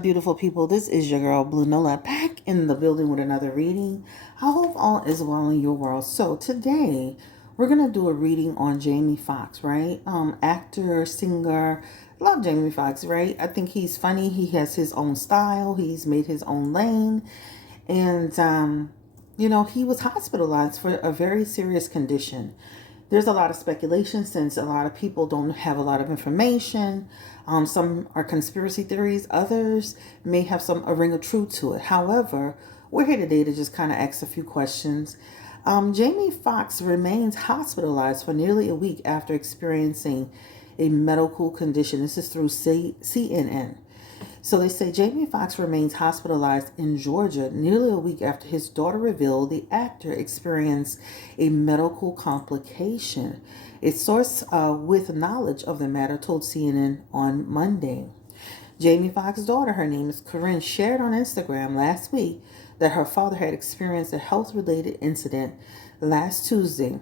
up, beautiful people? This is your girl, Blue Nola, back in the building with another reading. I hope all is well in your world. So today, we're going to do a reading on Jamie Foxx, right? Actor, singer. Love Jamie Foxx, right? I think he's funny. He has his own style. He's made his own lane. And, he was hospitalized for a very serious condition. There's a lot of speculation since a lot of people don't have a lot of information. Some are conspiracy theories. Others may have a ring of truth to it. However, we're here today to just kind of ask a few questions. Jamie Foxx remains hospitalized for nearly a week after experiencing a medical condition. This is through CNN. So they say Jamie Foxx remains hospitalized in Georgia nearly a week after his daughter revealed the actor experienced a medical complication. A source with knowledge of the matter told CNN on Monday. Jamie Foxx's daughter, her name is Corinne, shared on Instagram last week that her father had experienced a health-related incident last Tuesday.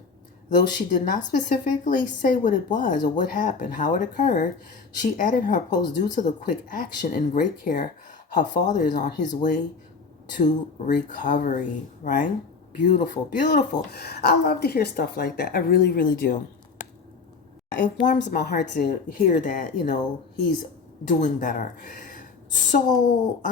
Though she did not specifically say what it was or what happened, how it occurred, she added in her post, due to the quick action and great care, her father is on his way to recovery, right? Beautiful, beautiful. I love to hear stuff like that. I really, really do. It warms my heart to hear that, he's doing better. So,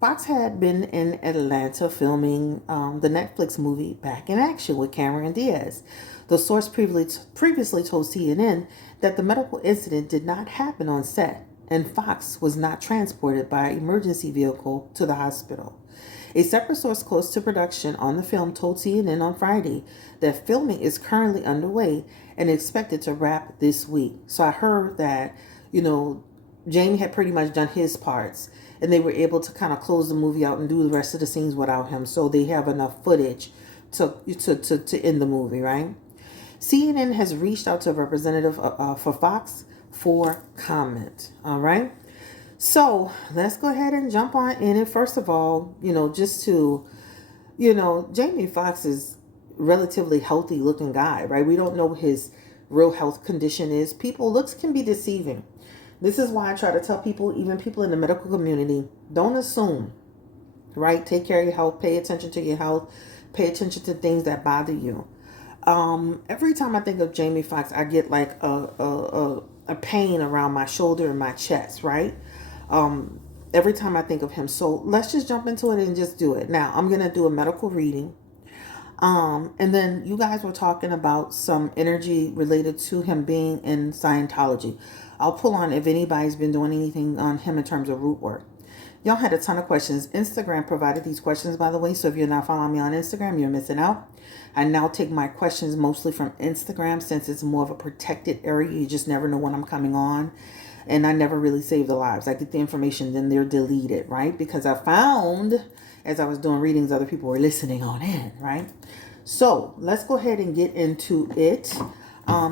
Fox had been in Atlanta filming the Netflix movie Back in Action with Cameron Diaz. The source previously told CNN that the medical incident did not happen on set, and Fox was not transported by emergency vehicle to the hospital. A separate source close to production on the film told CNN on Friday that filming is currently underway and expected to wrap this week. So I heard that, Jamie had pretty much done his parts, and they were able to kind of close the movie out and do the rest of the scenes without him, so they have enough footage to end the movie, right? CNN has reached out to a representative for Fox for comment, all right? So let's go ahead and jump on in it. First of all, Jamie Foxx is relatively healthy looking guy, right? We don't know what his real health condition is. Looks can be deceiving. This is why I try to tell people, even people in the medical community, don't assume, right? Take care of your health. Pay attention to your health. Pay attention to things that bother you. Every time I think of Jamie Foxx, I get like a pain around my shoulder and my chest, right? Every time I think of him. So let's just jump into it and just do it. Now, I'm going to do a medical reading. And then you guys were talking about some energy related to him being in Scientology. I'll pull on if anybody's been doing anything on him in terms of root work. Y'all had a ton of questions. Instagram provided these questions, by the way. So if you're not following me on Instagram, you're missing out. I now take my questions mostly from Instagram since it's more of a protected area. You just never know when I'm coming on. And I never really save the lives. I get the information, then they're deleted, right? Because I found, as I was doing readings, other people were listening on in, right? So let's go ahead and get into it.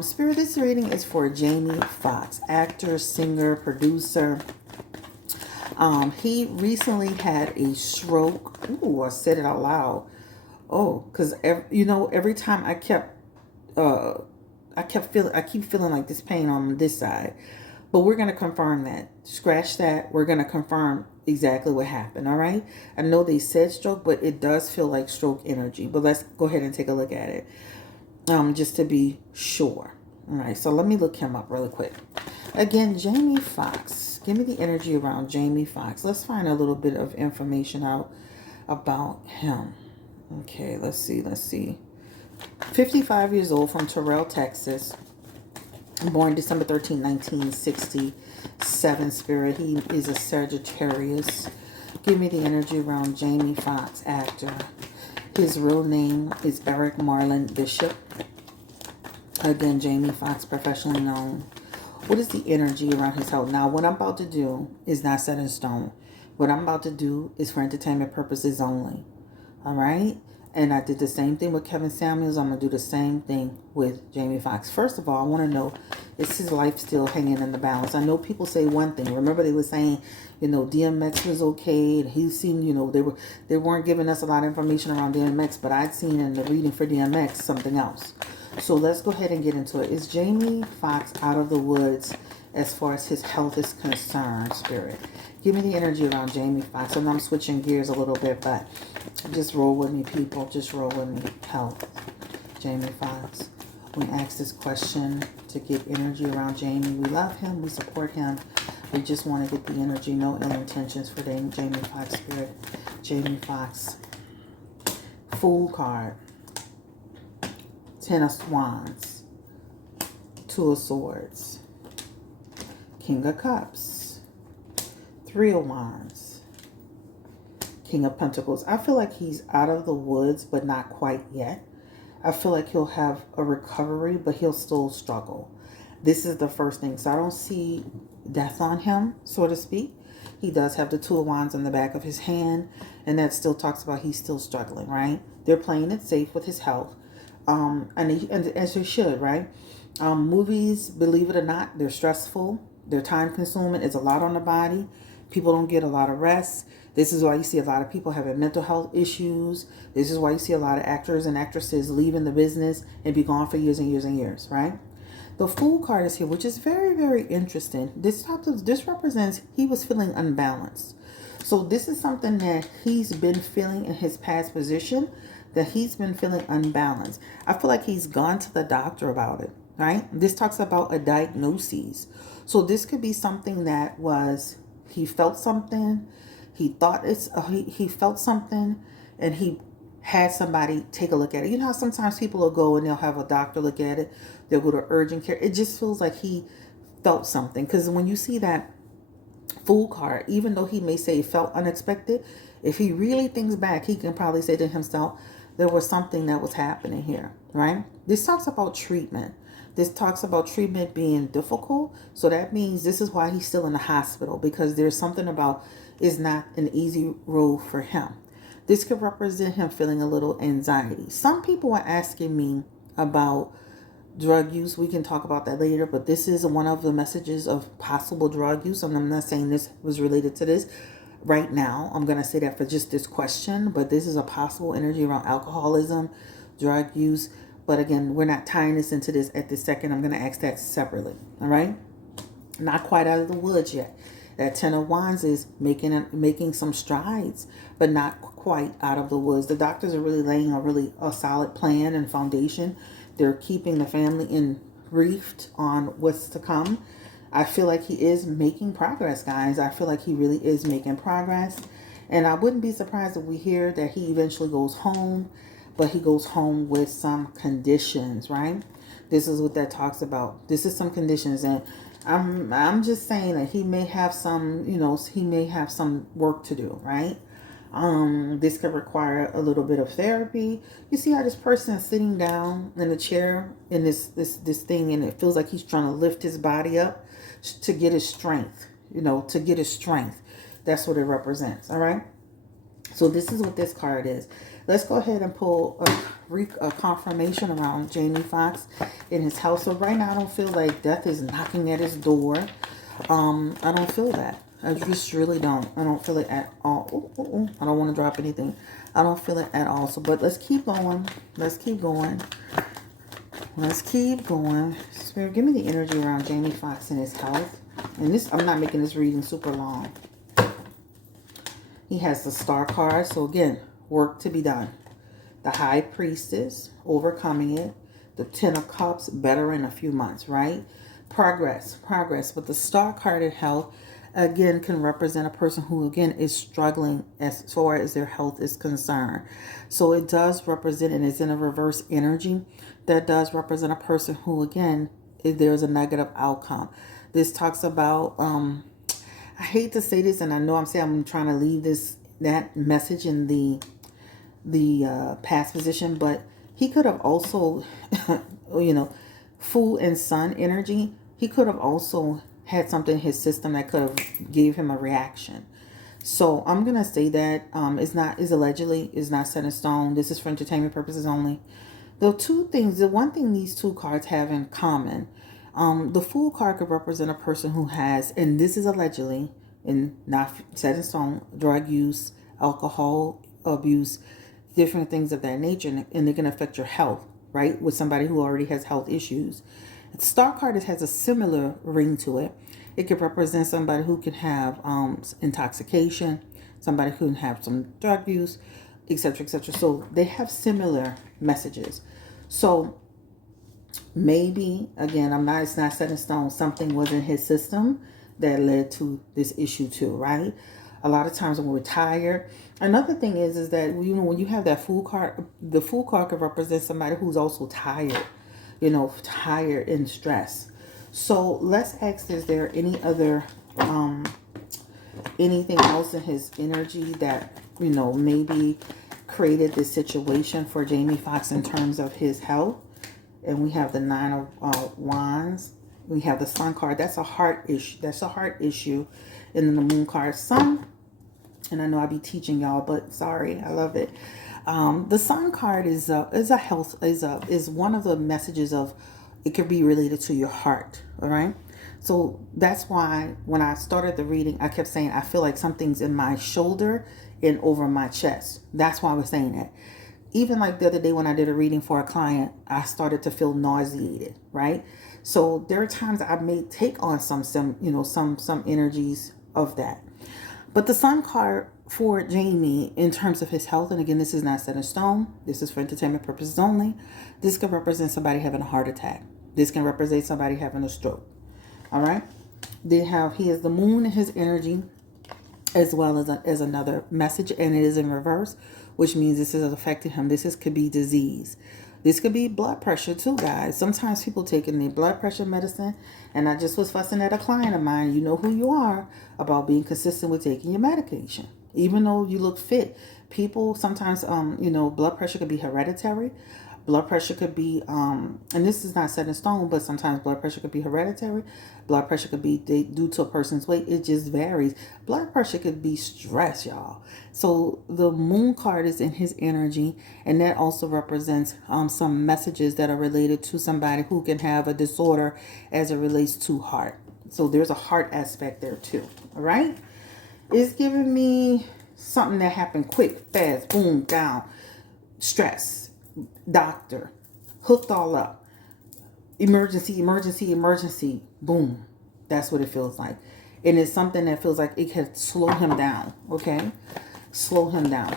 Spirit, this reading is for Jamie Foxx, actor, singer, producer. He recently had a stroke. Ooh, I said it out loud. Oh, because every time I keep feeling like this pain on this side. But we're going to confirm that. Scratch that. We're going to confirm exactly what happened, all right? I know they said stroke, but it does feel like stroke energy. But let's go ahead and take a look at it, just to be sure. All right, so let me look him up really quick. Again, Jamie Foxx. Give me the energy around Jamie Foxx. Let's find a little bit of information out about him. Okay, let's see. 55 years old, from Terrell, Texas. Born December 13, 1967, Spirit. He is a Sagittarius. Give me the energy around Jamie Foxx, actor. His real name is Eric Marlon Bishop. Again, Jamie Foxx, professionally known. What is the energy around his health? Now, what I'm about to do is not set in stone. What I'm about to do is for entertainment purposes only. All right? And I did the same thing with Kevin Samuels. I'm going to do the same thing with Jamie Foxx. First of all, I want to know, is his life still hanging in the balance? I know people say one thing. Remember, they were saying, DMX was okay. And he seemed, they weren't giving us a lot of information around DMX. But I'd seen in the reading for DMX something else. So let's go ahead and get into it. Is Jamie Foxx out of the woods as far as his health is concerned, Spirit. Give me the energy around Jamie Foxx. And I'm switching gears a little bit, but just roll with me, people. Just roll with me. Health. Jamie Foxx. We asked this question to get energy around Jamie. We love him. We support him. We just want to get the energy. No ill intentions for Jamie Foxx, Spirit. Jamie Foxx. Fool card. 10 of Wands. 2 of Swords. King of Cups. 3 of Wands. King of Pentacles. I feel like he's out of the woods, but not quite yet. I feel like he'll have a recovery, but he'll still struggle. This is the first thing. So I don't see death on him, so to speak. He does have the 2 of Wands on the back of his hand, and that still talks about he's still struggling, right? They're playing it safe with his health, and as they should, right? Movies, believe it or not, they're stressful. They're time consuming. It's a lot on the body. People don't get a lot of rest. This is why you see a lot of people having mental health issues. This is why you see a lot of actors and actresses leaving the business and be gone for years and years and years, right? The Fool card is here, which is very, very interesting. This represents he was feeling unbalanced. So this is something that he's been feeling in his past position, that he's been feeling unbalanced. I feel like he's gone to the doctor about it, right? This talks about a diagnosis. So this could be something that was, he felt something, he thought he felt something, and he had somebody take a look at it. You know how sometimes people will go and they'll have a doctor look at it. They'll go to urgent care. It just feels like he felt something. Because when you see that Fool card, even though he may say it felt unexpected, if he really thinks back, he can probably say to himself, there was something that was happening here, right? This talks about treatment. This talks about treatment being difficult. So that means this is why he's still in the hospital, because there's something about it's not an easy road for him. This could represent him feeling a little anxiety. Some people are asking me about drug use. We can talk about that later, but this is one of the messages of possible drug use. And I'm not saying this was related to this right now. I'm going to say that for just this question, but this is a possible energy around alcoholism, drug use. But again, we're not tying this into this at this second. I'm going to ask that separately. All right. Not quite out of the woods yet. That 10 of Wands is making some strides, but not quite out of the woods. The doctors are really laying a solid plan and foundation. They're keeping the family briefed on what's to come. I feel like he is making progress, guys. I feel like he really is making progress. And I wouldn't be surprised if we hear that he eventually goes home, but he goes home with some conditions, right? This is what that talks about. This is some conditions, and I'm just saying that he may have some, he may have some work to do, right? This could require a little bit of therapy. You see how this person is sitting down in a chair in this thing, and it feels like he's trying to lift his body up to get his strength, to get his strength. That's what it represents, all right? So this is what this card is. Let's go ahead and pull a confirmation around Jamie Foxx in his house. So right now I don't feel like death is knocking at his door. I don't feel that. I just really don't. I don't feel it at all. I don't want to drop anything. I don't feel it at all. So, but let's keep going. Let's keep going. Let's keep going. Spirit, give me the energy around Jamie Foxx and his health. And this, I'm not making this reading super long. He has the Star card. So again, work to be done. The High Priestess, overcoming it. The 10 of Cups, better in a few months, right? Progress. But the Star card in health, again, can represent a person who, again, is struggling as far as their health is concerned. So it does represent, and it's in a reverse energy, that does represent a person who, again, if there's a negative outcome. This talks about, I hate to say this, and I know I'm trying to leave that message in the past position, but he could have also, Fool and Sun energy, he could have also had something in his system that could have gave him a reaction. So I'm going to say that is allegedly, is not set in stone. This is for entertainment purposes only. The one thing these two cards have in common, the Fool card could represent a person who has, and this is allegedly, and not set in stone, drug use, alcohol abuse, different things of that nature, and they can affect your health, right? With somebody who already has health issues. The Star card has a similar ring to it. It could represent somebody who can have intoxication, somebody who can have some drug use, etc., etc. So they have similar messages. So maybe again, it's not set in stone. Something was in his system that led to this issue too, right? A lot of times when we're tired. Another thing is that when you have that Fool card, the Fool card could represent somebody who's also tired, tired and stressed. So let's ask: is there any other anything else in his energy that maybe created this situation for Jamie Foxx in terms of his health? And we have the Nine of Wands. We have the Sun card. That's a heart issue. That's a heart issue. And then the Moon card, Sun. And I know I'll be teaching y'all, but sorry, I love it. The Sun card is a health is one of the messages of it could be related to your heart. All right. So that's why when I started the reading, I kept saying I feel like something's in my shoulder and over my chest. That's why I was saying that. Even like the other day when I did a reading for a client, I started to feel nauseated, right? So there are times I may take on some energies of that. But the Sun card for Jamie in terms of his health, and again, this is not set in stone. This is for entertainment purposes only. This could represent somebody having a heart attack. This can represent somebody having a stroke. All right. He has the Moon in his energy, as well as another message, and it is in reverse, which means this is affecting him. Could be disease. This could be blood pressure too, guys. Sometimes people taking their blood pressure medicine, and I just was fussing at a client of mine. You know who you are about being consistent with taking your medication, even though you look fit. People sometimes, blood pressure could be hereditary. Blood pressure could be, and this is not set in stone, but sometimes blood pressure could be hereditary. Blood pressure could be due to a person's weight. It just varies. Blood pressure could be stress, y'all. So the Moon card is in his energy, and that also represents some messages that are related to somebody who can have a disorder as it relates to heart. So there's a heart aspect there too. All right. It's giving me something that happened quick, fast, boom, down, stress. Doctor, hooked all up, emergency, boom. That's what it feels like. And it's something that feels like it can slow him down. Okay, slow him down.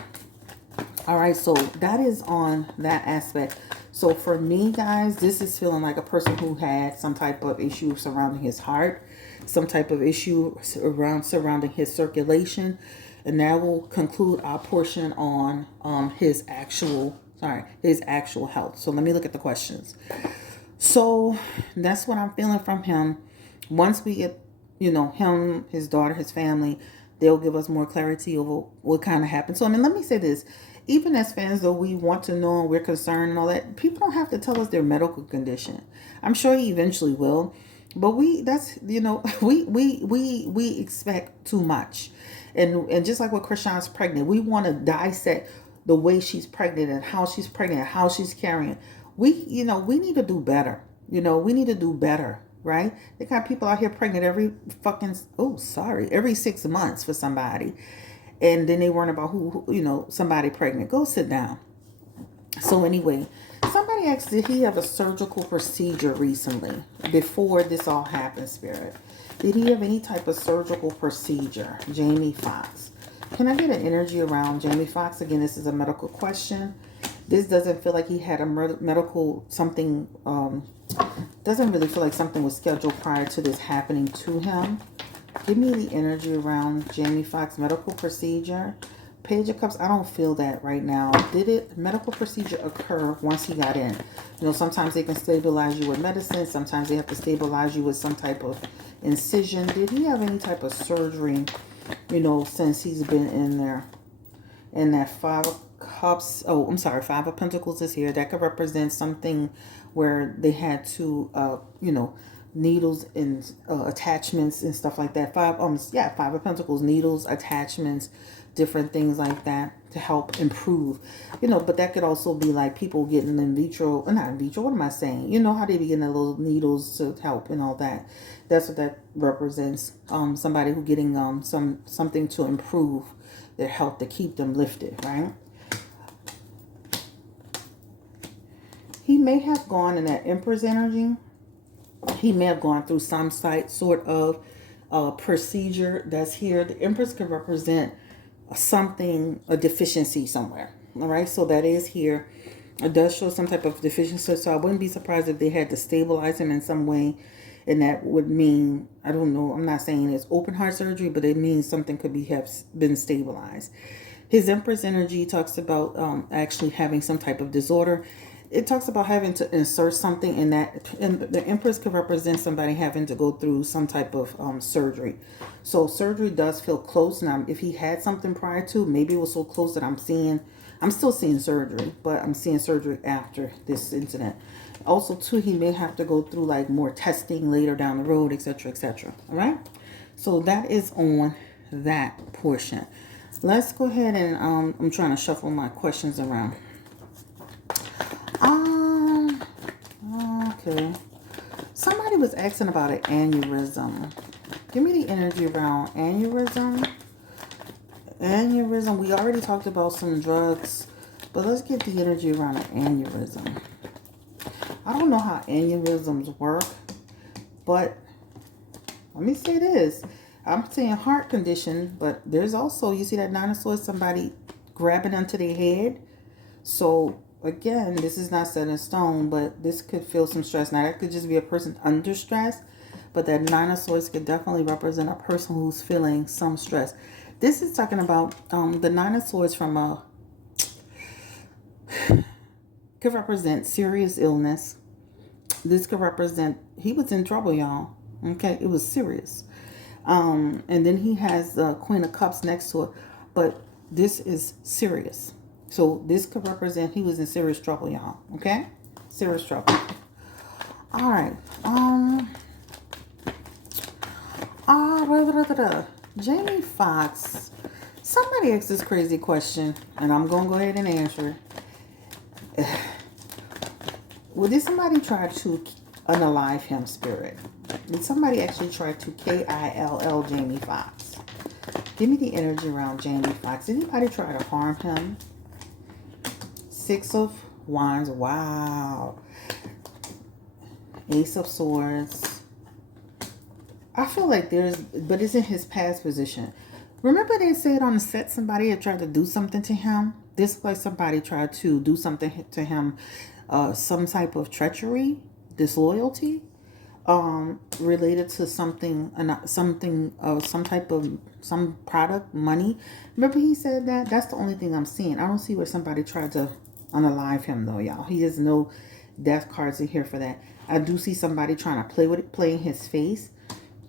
All right, so that is on that aspect. So for me, guys, this is feeling like a person who had some type of issue surrounding his heart, some type of issue surrounding his circulation. And that will conclude our portion on his actual health. So let me look at the questions. So that's what I'm feeling from him. Once we get, him, his daughter, his family, they'll give us more clarity over what kind of happened. So, and then let me say this. Even as fans, though, we want to know and we're concerned and all that, people don't have to tell us their medical condition. I'm sure he eventually will. But we expect too much. And just like with Krishan's pregnant, we want to dissect the way she's pregnant and how she's pregnant and how she's carrying. We need to do better. We need to do better, right? They got people out here pregnant every 6 months for somebody. And then they worry about who somebody pregnant. Go sit down. So anyway, somebody asked, did he have a surgical procedure recently before this all happened, Spirit? Did he have any type of surgical procedure? Jamie Foxx. Can I get an energy around Jamie Foxx? Again, this is a medical question. This doesn't feel like he had a medical something. Doesn't really feel like something was scheduled prior to this happening to him. Give me the energy around Jamie Foxx medical procedure. Page of Cups, I don't feel that right now. Did it medical procedure occur once he got in? Sometimes they can stabilize you with medicine. Sometimes they have to stabilize you with some type of incision. Did he have any type of surgery, since he's been in there? And that Five of Cups, Five of Pentacles is here. That could represent something where they had to, needles and attachments and stuff like that. Five of Pentacles, needles, attachments, different things like that to help improve, but that could also be like people getting not in vitro, what am I saying? How they be getting the little needles to help and all that. That's what that represents. Somebody who getting something to improve their health, to keep them lifted, right? He may have gone in that Empress energy. He may have gone through some sort of procedure that's here. The Empress could represent something, a deficiency somewhere. All right, so that is here. It does show some type of deficiency, so I wouldn't be surprised if they had to stabilize him in some way, and that would mean, I don't know, I'm not saying it's open heart surgery, but it means something could be have been stabilized. His Empress energy talks about actually having some type of disorder. It talks about having to insert something in that, and the Empress could represent somebody having to go through some type of surgery. So surgery does feel close. Now, if he had something prior to, maybe it was so close that I'm still seeing surgery, but I'm seeing surgery after this incident. Also, too, he may have to go through like more testing later down the road, etc., etc. All right. So that is on that portion. Let's go ahead and I'm trying to shuffle my questions around. Um, okay. Somebody was asking about an aneurysm. Give me the energy around aneurysm. Aneurysm. We already talked about some drugs, but let's get the energy around an aneurysm. I don't know how aneurysms work, but let me say this. I'm saying heart condition, but there's also, you see that Nine of Swords, somebody grabbing onto their head. So again, this is not set in stone, but this could feel some stress. Now that could just be a person under stress, but that Nine of Swords could definitely represent a person who's feeling some stress. This is talking about the Nine of Swords from a, could represent serious illness. This could represent, he was in trouble, y'all. Okay, it was serious. And then he has the Queen of Cups next to it, but this is serious. So this could represent he was in serious trouble, y'all. Okay, serious trouble. All right. Jamie Foxx. Somebody asked this crazy question, and I'm gonna go ahead and answer it. Well, did somebody try to unalive him, spirit? Did somebody actually try to kill Jamie Foxx? Give me the energy around Jamie Foxx. Anybody try to harm him? Six of Wands. Wow. Ace of Swords. I feel like but it's in his past position. Remember they said on the set somebody had tried to do something to him? This like somebody tried to do something to him, some type of treachery, disloyalty, related to something, some type of, some product, money. Remember he said that? That's the only thing I'm seeing. I don't see where somebody tried to unalive him though, y'all. He has no death cards in here for that. I do see somebody trying to play in his face,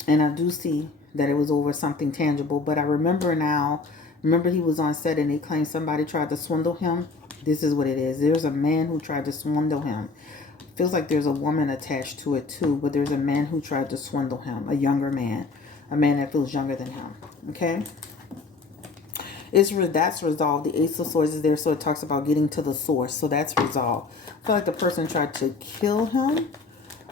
and I do see that it was over something tangible. But I remember now, he was on set and they claimed somebody tried to swindle him. This is what it is. There's a man who tried to swindle him. Feels like there's a woman attached to it too, but there's a man who tried to swindle him, a younger man, a man that feels younger than him. Okay, that's resolved. The Ace of Swords is there, so it talks about getting to the source. So that's resolved. I feel like the person tried to kill him.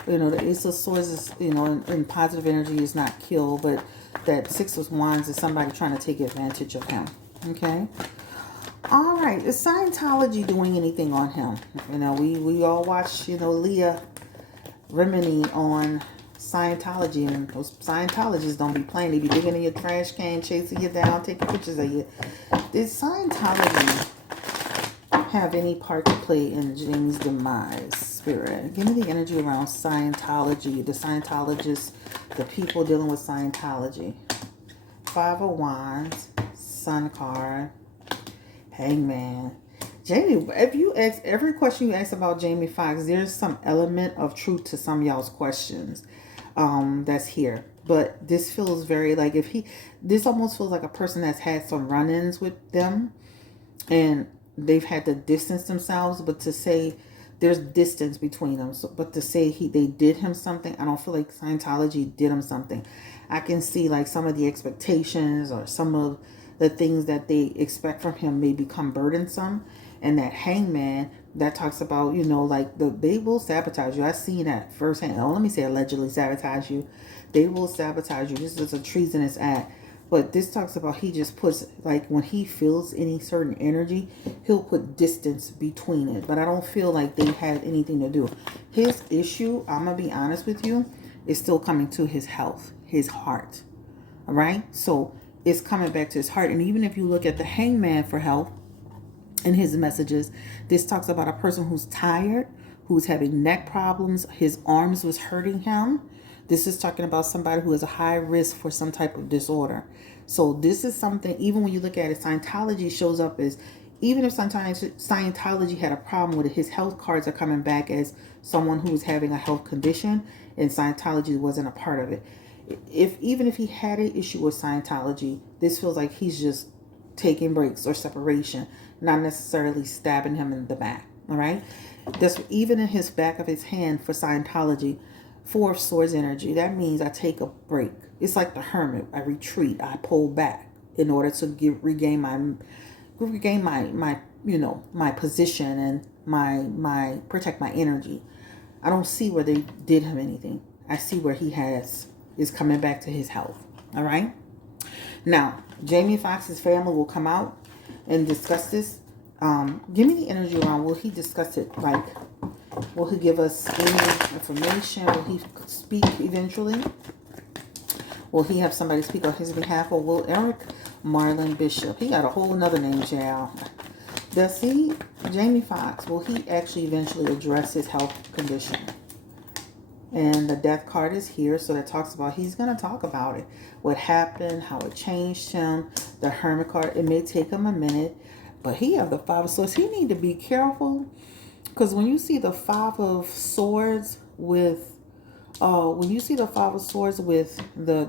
You know, the Ace of Swords is, you know, in positive energy is not kill, but that Six of Wands is somebody trying to take advantage of him. Okay. All right. Is Scientology doing anything on him? You know, we all watch, you know, Leah Remini on Scientology, and those Scientologists don't be playing. They be digging in your trash can, chasing you down, taking pictures of you. Did Scientology have any part to play in Jamie's demise, spirit? Give me the energy around Scientology, the Scientologists, the people dealing with Scientology. Five of Wands, Sun card, Hangman. Jamie, if you ask every question you ask about Jamie Foxx, there's some element of truth to some of y'all's questions that's here. But this feels very like this almost feels like a person that's had some run-ins with them and they've had to distance themselves. But to say there's distance between them, but to say they did him something, I don't feel like Scientology did him something. I can see like some of the expectations or some of the things that they expect from him may become burdensome. And that Hangman that talks about, you know, like they will sabotage you. I've seen that firsthand. Oh, let me say allegedly sabotage you. They will sabotage you. This is a treasonous act. But this talks about he just puts, like, when he feels any certain energy, he'll put distance between it. But I don't feel like they had anything to do. His issue, I'm going to be honest with you, is still coming to his health, his heart. All right? So it's coming back to his heart. And even if you look at the hangman for health in his messages, this talks about a person who's tired, who's having neck problems, his arms was hurting him. This is talking about somebody who is a high risk for some type of disorder. So this is something, even when you look at it, Scientology shows up as, even if sometimes Scientology had a problem with it, his health cards are coming back as someone who was having a health condition, and Scientology wasn't a part of it. Even if he had an issue with Scientology, this feels like he's just taking breaks or separation, not necessarily stabbing him in the back. All right. That's even in his back of his hand for Scientology. Four of Swords energy. That means I take a break. It's like the hermit. I retreat. I pull back in order to regain my my position and my protect my energy. I don't see where they did him anything. I see where he is coming back to his health. All right. Now, Jamie Foxx's family will come out and discuss this. Give me the energy around. Will he discuss it? Like, will he give us any information? Will he speak eventually? Will he have somebody speak on his behalf? Or will Eric Marlon Bishop? He got a whole nother name, child. Does he, Jamie Foxx, will he actually eventually address his health condition? And the death card is here, so that talks about, he's going to talk about it. What happened, how it changed him. The Hermit card, it may take him a minute, but he have the Five of Swords. He need to be careful, because when you see the Five of Swords with, the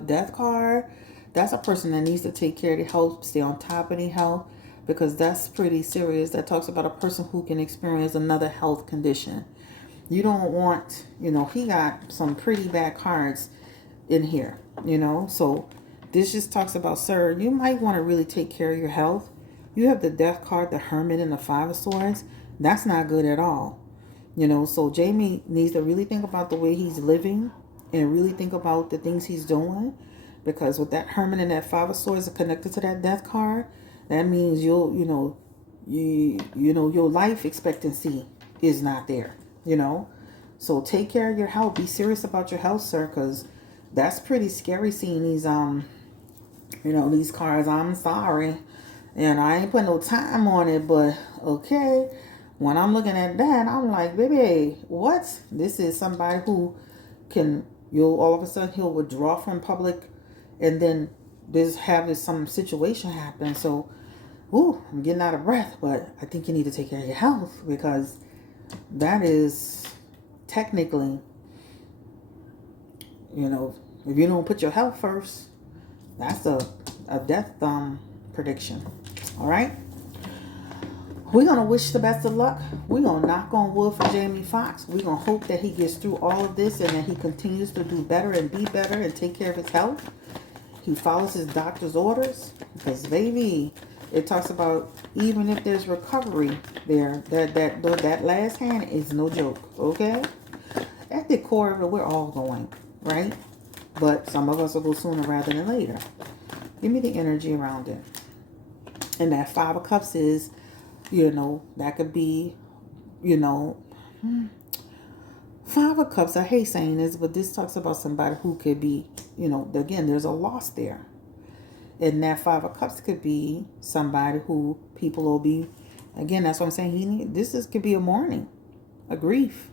death card, that's a person that needs to take care of their health, stay on top of their health, because that's pretty serious. That talks about a person who can experience another health condition. You don't want, he got some pretty bad cards in here, So this just talks about, sir, you might want to really take care of your health. You have the Death card, the Hermit, and the Five of Swords. That's not good at all. So Jamie needs to really think about the way he's living and really think about the things he's doing. Because with that Hermit and that Five of Swords are connected to that Death card, that means your life expectancy is not there. So take care of your health. Be serious about your health, sir, because that's pretty scary seeing these these cards. I'm sorry, and I ain't putting no time on it, but okay, when I'm looking at that, I'm like, baby, what? This is somebody who you'll all of a sudden he'll withdraw from public, and then some situation happen. So I'm getting out of breath, but I think you need to take care of your health, because that is technically, if you don't put your health first, that's a death prediction. All right. We're going to wish the best of luck. We're going to knock on wood for Jamie Foxx. We're going to hope that he gets through all of this and that he continues to do better and be better and take care of his health. He follows his doctor's orders, because, baby, it talks about even if there's recovery there, that last hand is no joke, okay? At the core of it, we're all going, right? But some of us will go sooner rather than later. Give me the energy around it. And that Five of Cups is, that could be, Five of Cups, I hate saying this, but this talks about somebody who could be, again, there's a loss there. And that Five of Cups could be somebody who people will be, again, that's what I'm saying. Could be a mourning, a grief,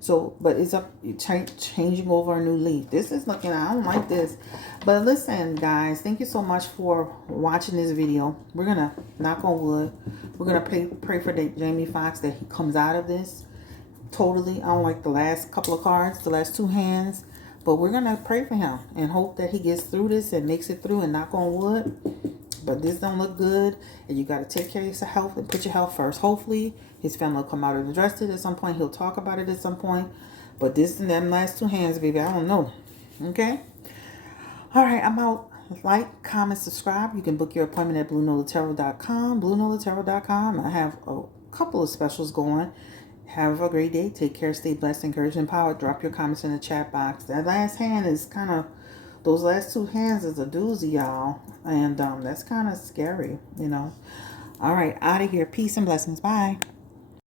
So, but it's up, changing over a new leaf. This is looking, I don't like this. But listen, guys, thank you so much for watching this video. We're going to knock on wood. We're going to pray for Jamie Foxx that he comes out of this. Totally, I don't like the last couple of cards, the last two hands. But we're going to pray for him and hope that he gets through this and makes it through and knock on wood. But this don't look good. And you got to take care of your health and put your health first. Hopefully, his family will come out and address it at some point. He'll talk about it at some point. But this and them last two hands, baby, I don't know. Okay? All right, I'm out. Like, comment, subscribe. You can book your appointment at BlueNolaTarot.com. BlueNolaTarot.com. I have a couple of specials going. Have a great day. Take care. Stay blessed, encouraged, and empowered. Drop your comments in the chat box. That last hand is kind of those last two hands is a doozy, y'all. And that's kind of scary, you know. All right, out of here. Peace and blessings. Bye.